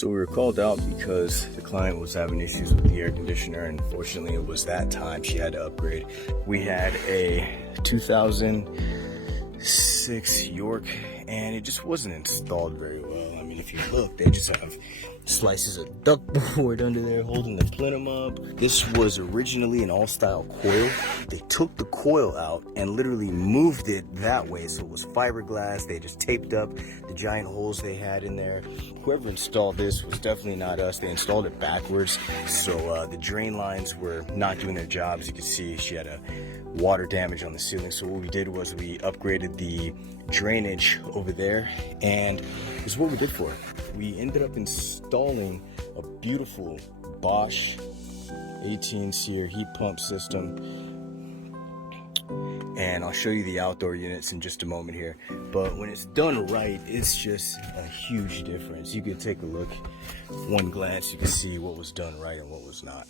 So we were called out because the client was having issues with the air conditioner, and fortunately it was that time she had to upgrade. We had a 2006 York and it just wasn't installed very well. I mean, if you look, they just have slices of ductboard under there holding the plenum up. This was originally an all-style coil. They took the coil out and literally moved it that way, so it was fiberglass. They just taped up the giant holes they had in there. Whoever installed this was definitely not us. They installed it backwards, so the drain lines were not doing their job. As you can see, she had a water damage on the ceiling. So what we did was we upgraded the drainage over there, and this is what we did for it. We ended up installing a beautiful Bosch 18-seer heat pump system, and I'll show you the outdoor units in just a moment here. But when it's done right, it's just a huge difference. You can take a look, one glance, you can see what was done right and what was not.